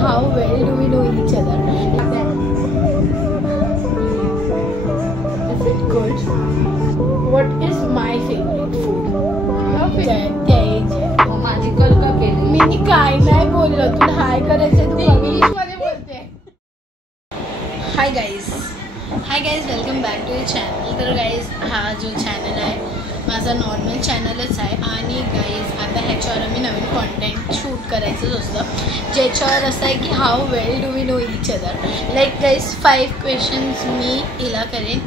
how well do we know each other? Is it good? What is my favorite food? Magical का केली मी काय नाही बोललो, तुला हाय करायचं तू इंग्लिश मध्ये बोलते. Hi guys, welcome back to the channel. तर गाईज हा जो चॅनल आहे माझा नॉर्मल चॅनलच आहे आणि गाईज आता ह्याच्यावर आम्ही नवीन कॉन्टेंट शूट करायचंच असतं ज्याच्यावर असं आहे की how well do we know each other. Like guys 5 questions मी हिला करेन,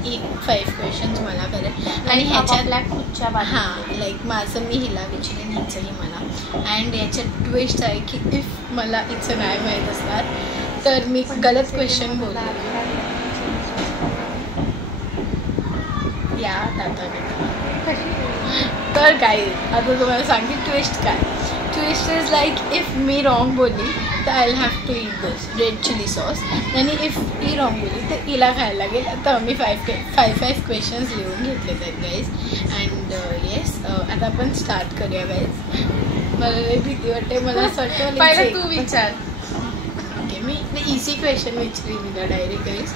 5 क्वेश्चन्स मला करेन आणि ह्याच्यातल्या कुठच्या हां लाईक माझं मी हिला विचारेन, हिचंही मला. अँड याच्यात ट्विस्ट आहे की इफ मला हिचं नाही माहीत असणार तर मी गलत क्वेश्चन बोलणार या दादा. तर काय आता तुम्हाला सांगते ट्विस्ट काय. ट्विस्ट इज लाईक इफ मी रॉंग बोलली तर I will have to eat this red chilli sauce आणि इफ ही रॉंग बोलली तर हिला खायला लागेल. आता आम्ही 5 क्वेश्चन्स लिहून घेतले आहेत गाईज. अँड येस आता आपण स्टार्ट करूया गाईज. मला लई भीती वाटते, मला असं वाटतं पहिलं तू विचार. ओके मी इझी क्वेश्चन विचारली हिला डायरेक्ट गाईज,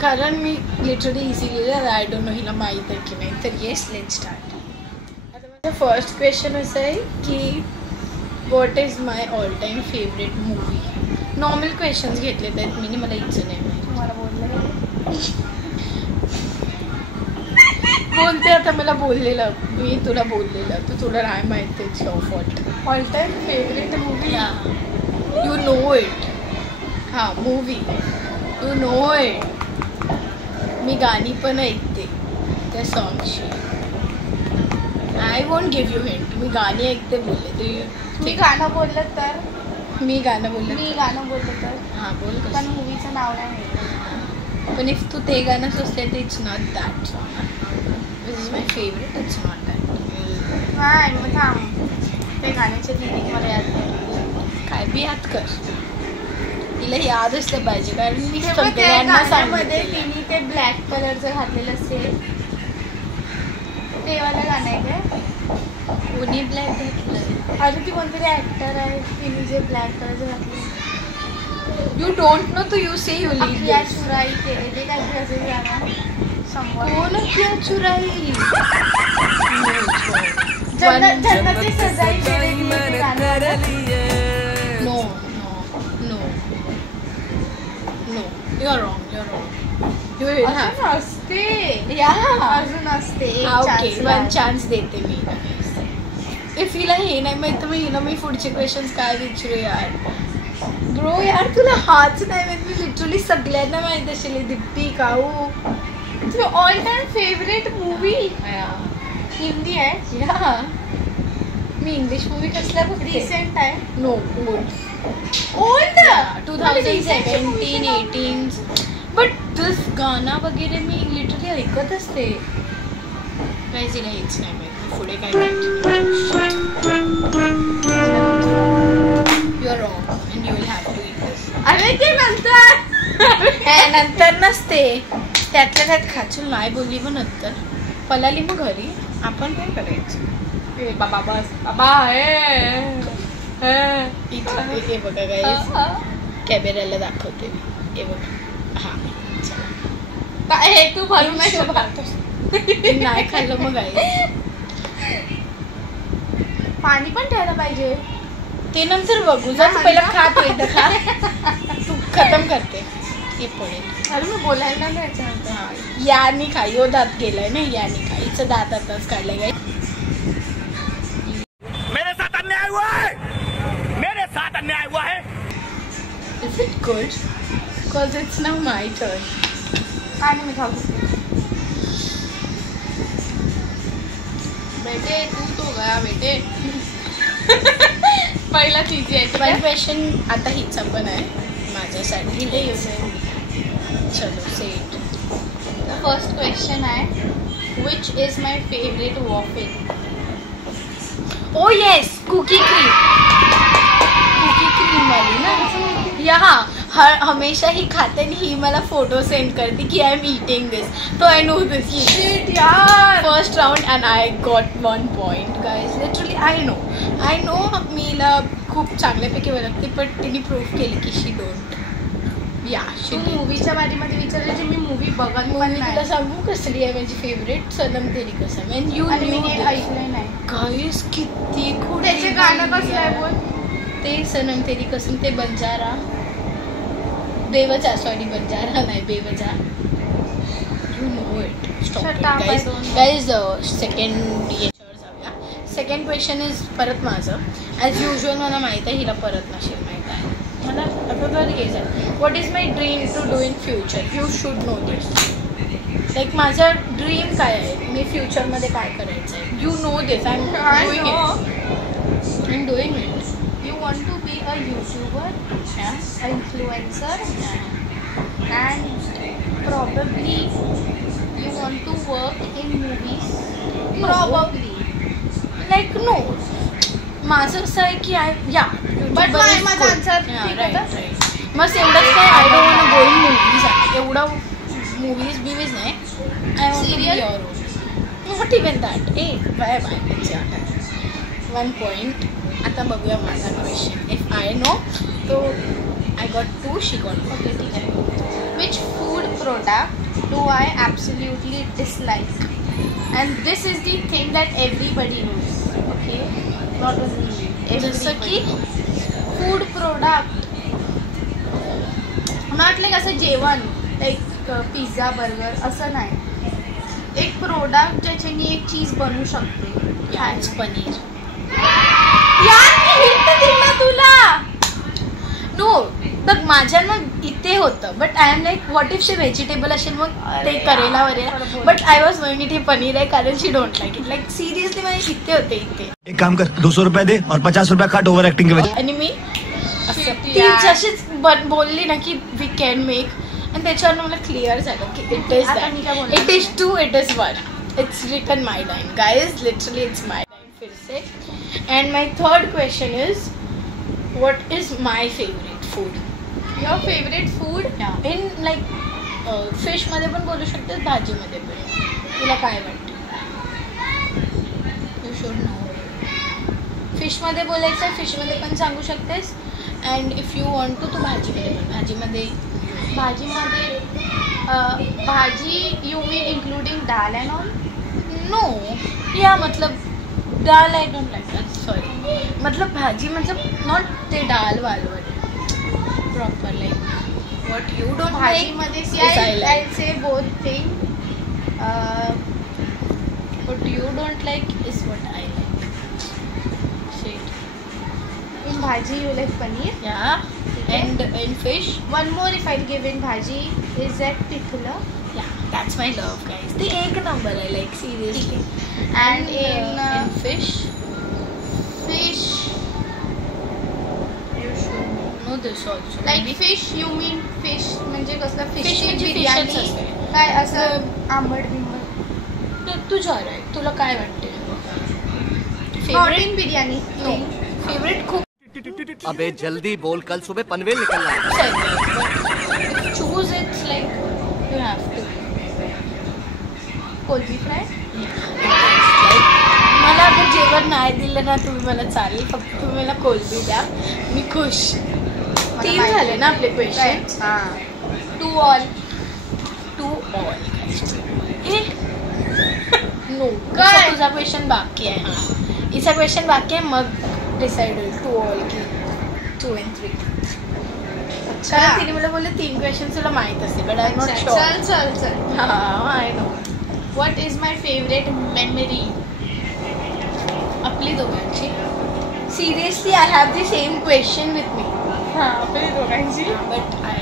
कारण मी लिटरली इझी लिहिलं. आय डोंट नो हिला माहीत आहे की नाही. तर येस लेट स्टार्ट. आता माझा फर्स्ट क्वेश्चन असं आहे की what is my all time favourite movie. Normal questions घेतलेत आहेत मी, मला इच्छा नाही माहिती. मला बोलते आता मला बोललेलं, मी तुला बोललेलं तर तुला नाही माहिती it's your fault. All time favourite movie you know it. हां मूवी यू नो इट. मी गाणी पण ऐकते त्या सॉंगची. I won't give you hint. मी गाणी ऐकते बोलले मी गाणं बोललं तर मी गाणं बोलले तर हां बोल पण मूवीचं नाव नाही माहिती. पण इफ तू ते गाणं सुचते तर it's not that song. This is my favourite, it's not that. नाही मग थांब, ते गाण्याचे लिरिक मला याद नाही. काय बी याद कर, तिला याद असलं पाहिजे कारण मी त्या सगळ्यांना गाण्यामध्ये सांगितलेलं. तिने ते ब्लॅक कलरचं घातलेलं असेल ते वाला गाणं आहे काय? कोणी ब्लॅक घेतलं? अरे ती कोणतरी ॲक्टर आहे तिने जे ब्लॅक कलरचं घातलं. यू डोंट नो, तू यू से यू अखिया चुराई ते काहीतरी असेल गाणं. कोण अखिया चुराई? जन्नती सजाई मेरे लिए ते गाणं. No no no no, you are wrong, you are wrong. You will have अजून असते या अजून असते एक ओके chance वन आहे. चान्स देते मी. इफ हिला हे नाही माहित तर मग हिला मी पुढचे क्वेश्चन्स काय विचारू यार. ब्रो यार तुला हाच नाही माहित. मी लिटरली सगळ्यांना माहित असेल. दीप्ती काऊ all time favourite movie Hindi आहे या. मी इंग्लिश मूवी कसल्या बघते? रिसेंट आहे. No old old 2017 18. But this गाणं वगैरे मी लिटरली ऐकत असते. काही तिला हेच नाही माहित. पुढे काय you are wrong and you will have to eat this. अरे ते नंतर नंतर नसते, त्यातल्या त्यात खाचून नाही बोलली मग नंतर पलाली मग घरी आपण काय करायचं. ए बाबा बस बाबा इथं हे बघा गाईज कॅमेऱ्याला दाखवते मी. हे बघा हां हे तू भरून नाही शकत. नाही खाल्लं मग गाईज. पाणी पण ठेवायला पाहिजे ते नंतर बघू. जा तू पहिला खा, तू एकदा खा, तू खतम करते. हे पडेल. अरे मी बोलायला नाही याच्यानंतर. हां यानी खा. यो दात गेलाय ना, यानी खा. हिचं दात आताच काढलंय गाईज. मेरे साथ अन्याय हुआ है, मेरे साथ अन्याय हुआ है. Is it good? Because it's now my turn. आणि मी खाऊ बेटे तू तो गया बेटे. पहिला तिची आहे. वन क्वेश्चन आता हिचा पण आहे माझ्यासाठी. चलो से इट. फर्स्ट क्वेश्चन आहे which is my favourite waffle. Oh yes cookie cream. Cookie cream वाली ना. यहाँ हमेशा ही खाते आणि ही मला फोटो सेंड करते की आय एम ईटिंग दिस. तो आय नो दिस. यार first round and I got 1 point guys. Literally I know मीला खूप चांगल्यापैकी ओळखते, पण तिने प्रूव्ह केली की शी डोंट. या शी तू मूवीच्या बारीमध्ये विचारलं की मी मूवी बघत पण मूवी नाही तुला सांगू कसली आहे माझी favourite? Sanam Teri Kasam. And you आणि मी न्यू हे ऐकलं नाही. गाईस किती खूप त्याचे गाणं कसलं आहे बोल? ते सनम तेरी कसम, ते बंजारा बेवजा, सॉरी बंजारा नाही Bewajah. You know it. Stop Shut it up, I guys. don't know. Guys second याच्यावर जाऊया. सेकंड क्वेश्चन इज परत माझं. ॲज युजल मला माहीत आहे, हिला परत नसेल माहीत आहे. मला आता तर हे झालं. What is my dream to do in future? You should know this. Like माझा ड्रीम काय आहे, मी फ्युचरमध्ये काय करायचं आहे. You know this. I am doing it. You want to be a YouTuber, an influencer, and probably you want to work in movies. No. Probably. Like no. माझं असं आहे की But माझा answer ठीक आहे का? मग एवढंच काय, I don't want go in movies. एवढं मूवीज नाही. I want to be Serial? Your own. Not even that. By 1 point. आता बघूया माझा क्वेश्चन. इफ आय नो तो I got 2, she got 1. Okay, ठीक आहे. Which food product do I absolutely dislike? And this is the thing that everybody knows. Okay, not only me. जसं की food product म्हटलं कसं जेवण, लाईक पिझ्झा बर्गर असं नाही. एक प्रोडक्ट ज्याच्याने एक चीज बनवू शकते. याच पनीर. यार मी हिंट दिला तुला. नो बघ माझ्या मग इथे होतं, but I am like what if she vegetable असेल मग ते करेला वगैरे. But I was going it हे पनीर आहे कारण she don't like it. Like seriously माझे इथे होते इथे. एक काम कर, 200 रुपये दे और 50 रुपया काट ओवर एक्टिंग के वजह. आणि मी Shit, ती यार. जशीच बोलली ना की वी कॅन मेक, आणि त्याच्यावर मला क्लिअर झालं की इट इज आता मी काय बोलणार? It is 2, it is 1. It's written my line guys, literally it's my line. फिर से. And my third question is what is my favourite food? Your favourite food? In like फिशमध्ये पण बोलू शकतेस, भाजीमध्ये पण. तुला काय वाटतं? You should no. फिशमध्ये बोलायचं, फिशमध्ये पण सांगू शकतेस. And if you want to भाजीमध्ये पण. भाजीमध्ये भाजी you mean including dal and all? No yeah मतलब dal I don't like that. Sorry, मतलब भाजी मतलब नॉट ते डाल वालवर proper like what you don't भाजीमध्ये I say both thing. What you don't like is what I like. In bhaji you like paneer. Yeah. And in fish, One more if I'll give in bhaji is that pitula. yeah, that's my love, guys. The एक number I like seriously. And in in fish, fish you should know this also. like Maybe. fish you mean fish म्हणजे कसलं Fish fish म्हणजे बिर्याणी fishच असते. काय असं आंबट बिंबट? तुझ्यावर आहे, तुला काय वाटते? Not in biryani. No. Favourite खूप अबे जल्दी बोल, कल सुबह पनवेल निकलना है. Choose it's like you have to. कोलबी फ्राय. मला अगर जेवण नाही दिलं ना तुम्ही मला चालेल, फक्त तुम्ही मला कोलबी द्या, मी खुश. 3 झाले ना आपले क्वेश्चन. हां. To all. नो काय? तुझा क्वेश्चन बाकी आहे. हां हिचा क्वेश्चन बाकी आहे, मग डिसाइड होईल 2 ऑल की 2 and 3. कारण तिने मला बोलले 3 क्वेश्चन तुला माहित असते, बट आय नॉट शुअर. चल. हां I know. What is my favorite memory? आपली दोघांची. Seriously I have the same question with me. हां आपली दोघांची. But I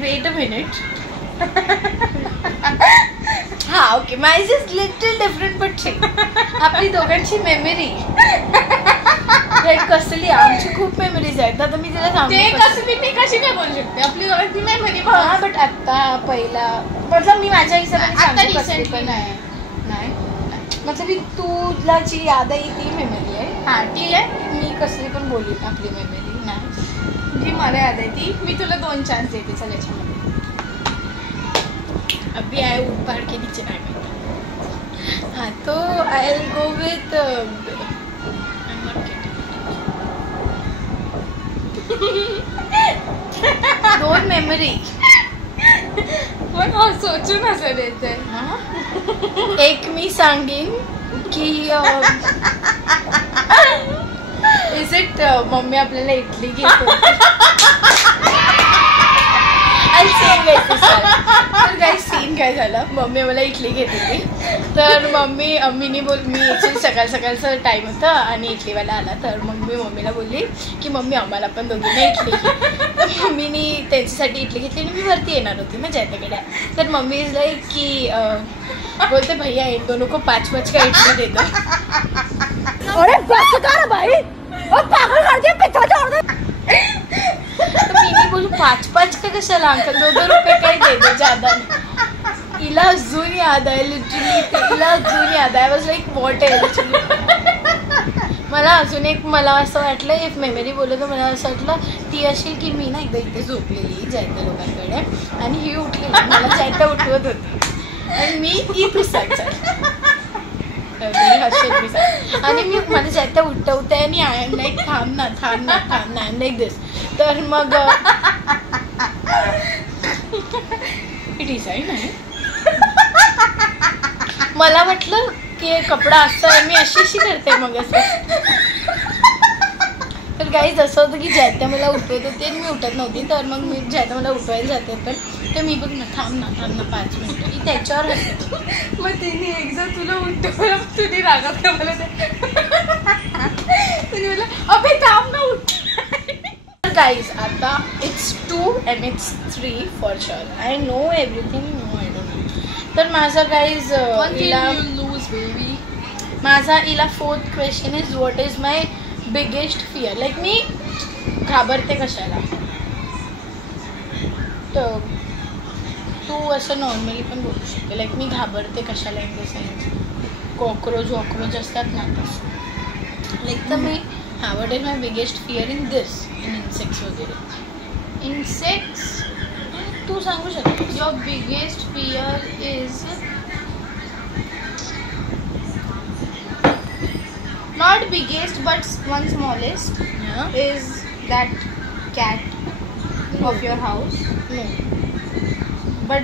wait a minute. हा okay, mine is little different but same. आपली दोघांची मेमरी कसली, आमची खूप मेमरीज आहेत. आता मी तिला ते सांगू कसं मी कशी काय बोलू शकते? आपली दोघांची मेमरी बघ. हा बट आत्ता पहिला मतलब मी माझ्या हिशोबाने आता सांगू कसली रिसेंटली पण नाही. नाही मतलब ही तुला जी याद आहे ती मेमरी आहे. हां ठीक आहे. मी कसली पण बोलली आपली मेमरी नाही. जी मला याद आहे ती मी तुला 2 चान्स देते. चल याच्यामध्ये अभी आय उठ पहाड़ के नीचे नहीं बैठा. हाँ तो आई विल गो विथ दोन मेमरी. पण सोचून असं येते. एक मी सांगेन की इज इट मम्मी आपल्याला इडली घेतो. तर काही सीन काय झालं, मम्मी मला इडली घेत होती. तर मी यायची सकाळचा टाइम होता आणि इडलीवाला आला. तर मग मी मम्मीला बोलली की मम्मी आम्हाला पण दोघींना इडली घे. तर मम्मीने त्यांच्यासाठी इडली घेतली आणि मी वरती येणार होती ना जयताकडे. तर मम्मी इज लाईक की बोलते भैया इन दोनों को 5-5 का इडली दे दो. अरे बस कर भाई, और पागल कर दिया, पिछा छोड़ दे. तो मी बोलू 5-5 का कशाला अंकल, 2-2 रुपये काही दे दो ज्यादा. हिला अजून याद आहे लिटरली, हिला अजून याद आहे. वॉज लाईक वॉट आहे लिटरली. मला अजून एक मला असं वाटलं, एक मेमरी बोललं तर मला असं वाटलं ती अशी की मी ना एकदा इथे झोपलेली जयता लोकांकडे आणि ही उठली, मला जयता उठवत होती आणि मी इथे सायचं आणि मी मला जयता उठवते आणि आय एम लाईक थांब ना आय एम लाईक दिस. तर मग डिझाईन आहे. मला वाटलं की कपडा असं आहे, मी अशी करते मग असं. तर काही जसं होतं की जयता मला उठवत होती आणि मी उठत नव्हती. तर मग मी जयता मला उठवायला जाते तर मी बघ ना थांब ना 5 मिनिटं मी त्याच्यावर हसते. मग तिने एकदा तुला उठवलं, तुझी रागात का मला तिने बोला अबे थांब ना उठ. गाईज आता it's 2 and it's 3 for sure. I know everything, no I don't know. तर माझा गाईज हिला 4th question is what is my biggest fear. Like मी घाबरते कशाला. तर तू असं नॉर्मली पण बोलू शकते. लाईक मी घाबरते कशाला इन द सेन्स कॉक्रोच असतात ना तसं. लाईक तर me what is my biggest fear in this, in insects वगैरे. इन्सेक्ट्स तू सांगू शकते. Your biggest fear is not biggest but one smallest is that cat of your house. But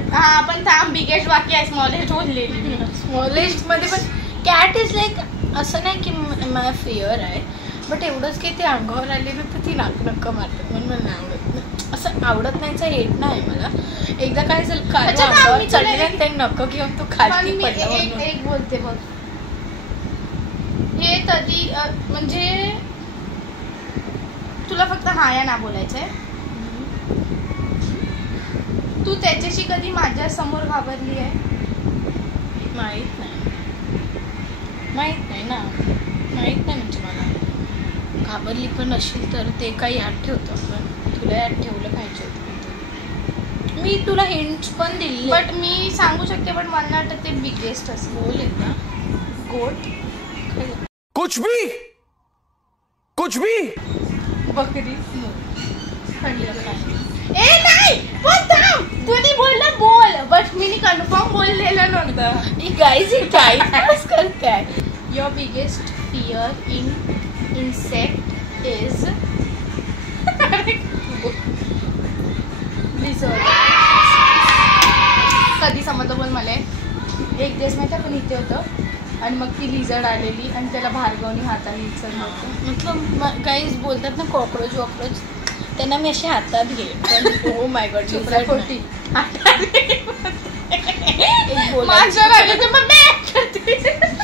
पण थांब, biggest बाकी आहे, स्मॉलेस्ट बोललेली मी. स्मॉलेस्ट मध्ये पण कॅट इज लाईक असं नाही की माझा फिअर आहे, बट एवढंच की ते अंगावर आले ना तर ती नक्क मारतात म्हणून मला नाही आवडत. असं आवडत नाहीचं हेट नाही मला. एकदा काय झालं काल अंगावर चढले ते नक्क घेऊन तू खाली पडलं. एक बोलते बघ, हे कधी म्हणजे तुला फक्त हा या ना बोलायचंय. तू त्याच्याशी कधी माझ्या समोर घाबरली आहे? माहीत नाही ना, माहीत नाही म्हणजे मला. घाबरली पण असेल तर ते काही याद ठेवतो पण तुला याद ठेवलं पाहिजे होतं. मी तुला हिंट्स पण दिली बट मी सांगू शकते, पण मला वाटतं ते बिगेस्ट असं. बोल एकदा. गोट, कुछ भी बकरी. ए नाही पण थांब, तू नाही बोलला बोल, बट मी कन्फर्म बोललेलं नव्हतं. गाईज ही काय करताय. Your biggest fear in insect is lizard. कधी समजतं बोल मला. एक दिवस माहिती आपण इथे होतं आणि मग ती लिझर्ड आलेली आणि त्याला भार्गवनी हाताने उचललं होतं. मतलब गाईज बोलतात ना कॉक्रोच त्यांना मी अशी हातात घे, पण ओ माय गॉड लिझर्ड खोटी.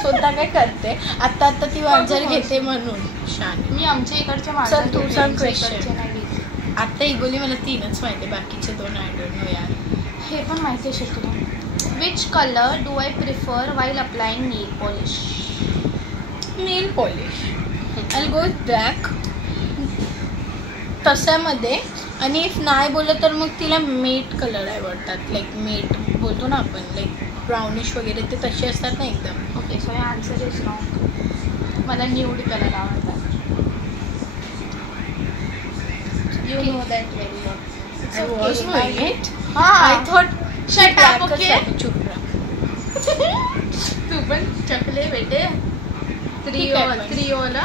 स्वतः काय करते आता ती वांजर घेते म्हणून शान. मी आमच्या इकडच्या चल तू सांग इकडचे क्वेश्चन. नाही घेतले. आता इगोली मला 3च माहिती, बाकीचे 2 आय डोंट नो यार. हे पण माहिती असेल तुला. Which colour do I prefer while applying nail polish? Nail polish I go with black तशामध्ये. आणि इफ नाही बोललं तर मग तिला मेट कलर आवडतात. लाईक मेट बोलतो ना आपण, लाईक ब्राउनिश वगैरे ते तसे असतात ना एकदम. Okay, so answer is wrong. मला न्यूड कलर आवडतात. You know that very well. I was knowing it. I thought shut up, okay? चुप रहा. तू पण चकले बेटे. ठीक आहे पण. 3 ऑल.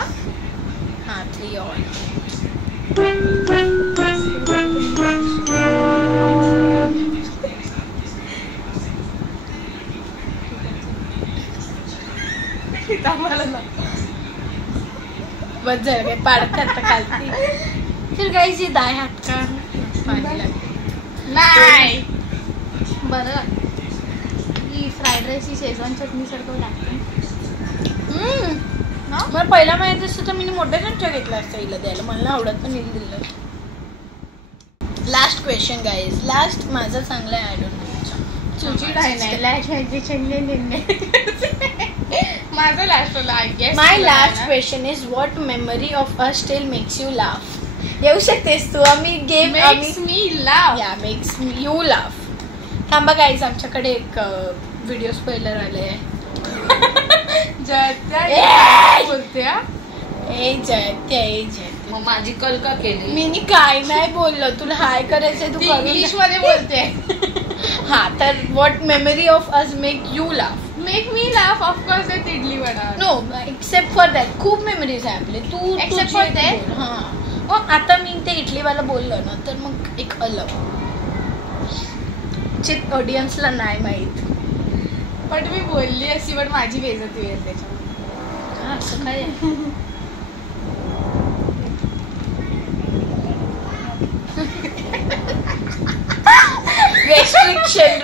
हां 3 ऑल. बस झालं काय पाडतात खालती. तर गाईज हे दाय हात का नाही बरं ही फ्राईड राईस ही शेजवान चटणी सारखं लागते. मला पहिला माहित असतं तर मी मोठ्या चमचा घेतला असता हिला द्यायला. मला आवडत पण हिला दिलं. Last question guys. लास्ट माझा चांगला आहे. आय डोंट नो तुझी काय नाही लास्ट माझं लास्ट होला I guess. My last question is what memory of a still makes you laugh. येऊ शकतेस तू. आम्ही गेम मेक्स मी लाफ. या मेक्स यू लाफ. थांबा गाईज आमच्याकडे एक व्हिडिओ स्पॉइलर आले आहे. बोलते मग माझी कल का केली. मी काय नाही बोललो. तुला हाय करायचंय तू इंग्लिश मध्ये बोलते. हा तर what memory of us make you laugh. Make me laugh of course आहे idli vada. No except for that खूप मेमरीज आहे आपले. तू एक्सेप्ट फॉर दॅट. हा मग आता मी ते इडलीवाला बोललो ना तर मग एक अलग चित ऑडियन्सला नाही माहीत. पण मी बोलली अशी पण माझी बेइज्जती होईल त्याच्यामुळे. असं काय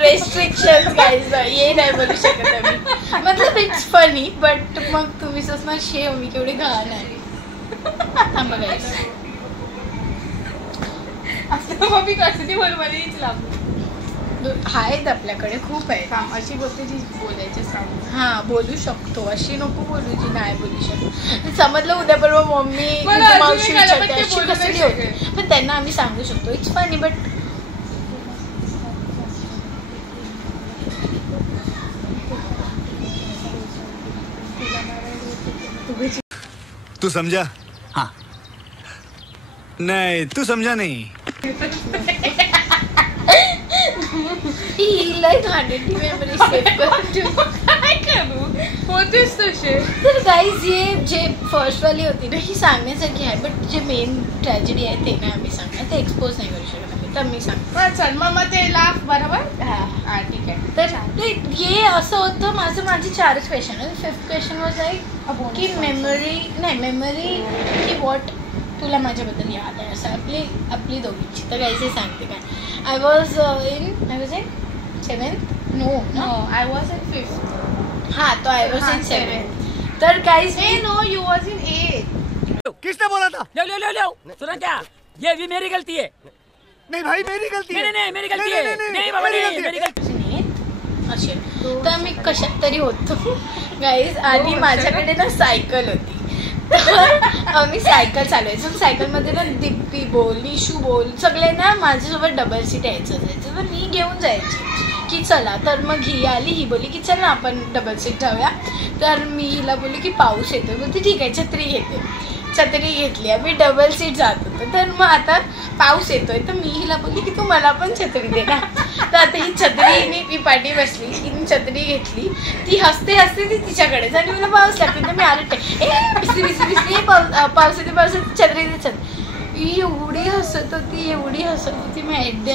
रेस्ट्रिक्शन गाइस ये नाही बोलू शकत आम्ही. मतलब इट्स फनी बट मग तुम्ही ससना शेव मी केवढे घाण आहे. थांबा गाइस असं मग मी कसं ती बोल मला हीच लागू आहेत आपल्याकडे खूप आहे. अशी बोलते जी बोलायची सांग. हा बोलू शकतो. अशी नको बोलू जी नाही बोलू शकतो. समजलं उद्या परवा मम्मी मावशी कसली होते पण त्यांना आम्ही सांगू शकतो. इट्स फनी बट तू समझा? हाँ. नहीं तू समझा नहीं. होतेच तसे. तर गाईज ये जे फर्स्ट वाली होती ना ही सांगण्यासारखी आहे बट जे मेन ट्रॅजेडी आहे ते नाही आम्ही सांगणार. ते एक्सपोज नाही करू शकत आम्ही. तर मी सांगतो. चल मग ते लाफ बरोबर. हा ठीक आहे. तर हे असं होतं माझी 4च क्वेश्चन आहे. 5th क्वेश्चन वॉज लाईक की मेमरी की वॉट तुला माझ्याबद्दल याद आहे असं आपली दोघींची. तर गाईज हे सांगते काय. I was in 7th. No I was in 5th. हाँ तो आई वॉज इन 7th. तर guys no you was in 8th. किसने बोला था? लो सुना क्या? ये भी मेरी गलती है. नहीं भाई मेरी गलती है. नहीं मेरी गलती है. नहीं बाबा नहीं मेरी गलती. असे तर मी कशात तरी होतो गाईज. आधी माझ्याकडे ना सायकल होती. तर आम्ही सायकल चालवायचो. सायकलमध्ये ना दिप्पी बोल निशू बोल सगळे ना माझ्यासोबत डबल सीट यायचं असायचं. तर मी घेऊन जायची की चला. तर मग ही आली. ही बोलली की चल ना आपण डबल सीट जाऊया. तर मी हिला बोलली की पाऊस येतोय. बोलते ठीक आहे छत्री घेते. छत्री घेतली. आम्ही डबल सीट जात होतो. तर मग आता पाऊस येतोय तर मी हिला बोलली की तू मला पण छत्री दे ना. तर आता ही छत्री मी पाठी बसली. हिने छत्री घेतली. ती हसते ती तिच्याकडेच आणि मला पाऊस लागते. तर मी आले बिसली पाऊस येते छत्री दे छत्री. एवढी हसत होती मग ॲट द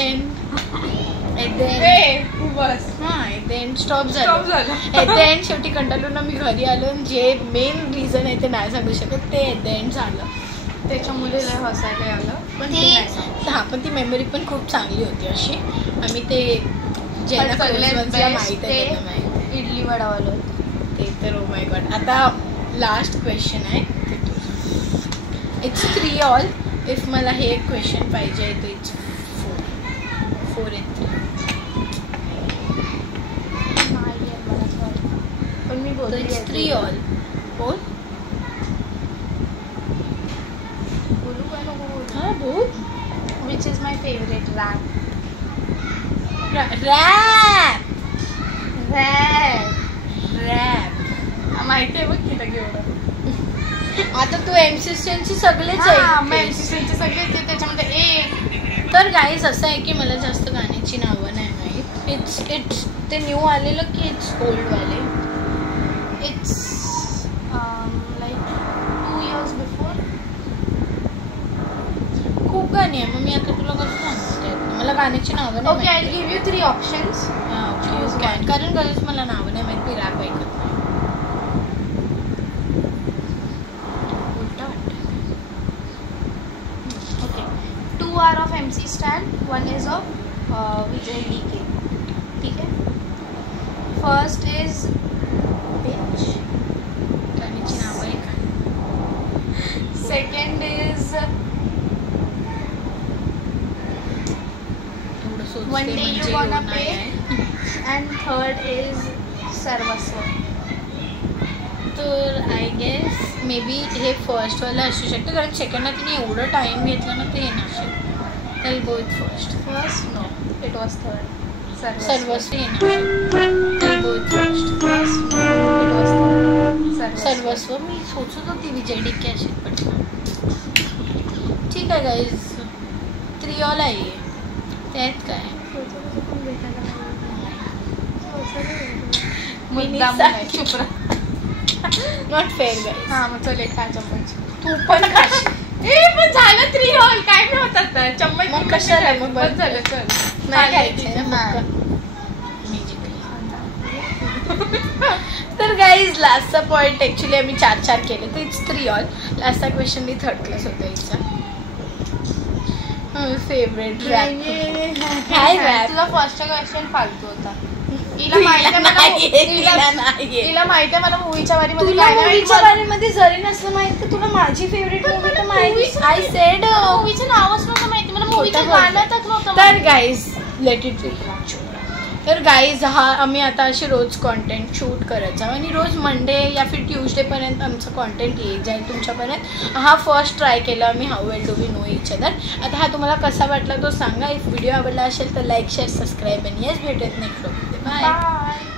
एंड स्टॉप झालं. ॲट द एंड शेवटी कंटाळून ना मी घरी आलो. जे मेन रिझन आहे ते नाही सांगू शकत. ते ॲट द एंड झालं. त्याच्यामुळे लय हसायला आलं. पण ती मेमरी पण खूप चांगली होती अशी. आम्ही ते ज्यांना माहित आहे इडली वडावालं ते तर ओ माय गॉड. आता लास्ट क्वेश्चन आहे ते इट्स 3 ऑल. इफ मला हे एक क्वेश्चन पाहिजे तर इट्स 4 and 3. पण मी बोलते इट्स 3 ऑल. बोल हाँ बोल. Which is my favourite rap. माहिती आहे बघ तिला केवढं. आता तू एमसीसीएनचे सगळेच सगळे त्याच्यामध्ये एक. तर गाईज असं आहे की मला जास्त गाण्याची नावं नाही माहीत. इट्स ते न्यू आलेलं की इट्स ओल्ड वाले. It's like 2 years before. गाणी आहे, मग मी आता तुला कसं सांगते, मला गाण्याची नावं नाही Okay, I'll give you 3 options. माहिती. कारण गरज मला नावं नाही माहिती, रॅप ऐकत नाही. उलटं वाटतं. Okay. 2 are of MC Stan, 1 is of Vijay DK. ठीक है? First is Bitch. गाण्याची नावं आहे का? Second is एवढं सोचते One Day You म्हणजे Gonna एवढं Pay. नाही आहे. and third is Sarvasva. तर आय गेस मे बी हे फर्स्टवालं असू शकतं, कारण सेकंडला तिने एवढं टाईम घेतला ना, ते नसेल. तर go with first. First, no, it was third. सर्वस्व येणार. तर go with first. First, no, it was third. सर्वस्व मी सोचत होती विजय डीके असेल, पण ठीक आहे गाईज. 3 ऑल आहे. त्यात काय मुद्दाम नाही, चुप रहा. Not fair guys. हा मग चल एक खा चम्मच. तू पण खाशील. ए पण झालं 3 ऑल काय नाही होतात तर चम्मच मग कशाला मग बस झालं चल नाही खायचं मी जिंकली. तर गाईज लास्टचा पॉईंट ॲक्च्युली आम्ही 4-4 केले, तर इट्स 3 ऑल. लास्टचा क्वेश्चन मी 3rd क्लास होता हिचा. फेवरेट रॅप काय रॅप? तुझा फर्स्ट क्वेश्चन फालतू होता. तिला तिला माहिती आहे मला मूवीच्या बारेमध्ये तुला मूवीच्या बारेमध्ये जरी नसलं माहित तर तुला माझी फेवरेट मूवी तर माहिती. आय सेड मूवीचं नावच नव्हतं माहिती मला, मूवीचं गाणं तक नव्हतं तर गाईज लेट इट बी. तर गाईज हा आम्ही आता अशी रोज कॉन्टेंट शूट करायचा आणि रोज मंडे या फिर ट्यूजडेपर्यंत आमचं कॉन्टेंट येत जाईल तुमच्यापर्यंत. हा फर्स्ट ट्राय केला आम्ही how well do we know each other. आता हा तुम्हाला कसा वाटला तो सांगा. इफ व्हिडिओ आवडला असेल तर लाईक शेअर सबस्क्राईब आणि येस भेटत नेक्स्ट व्हिडिओ. बाय. बाय.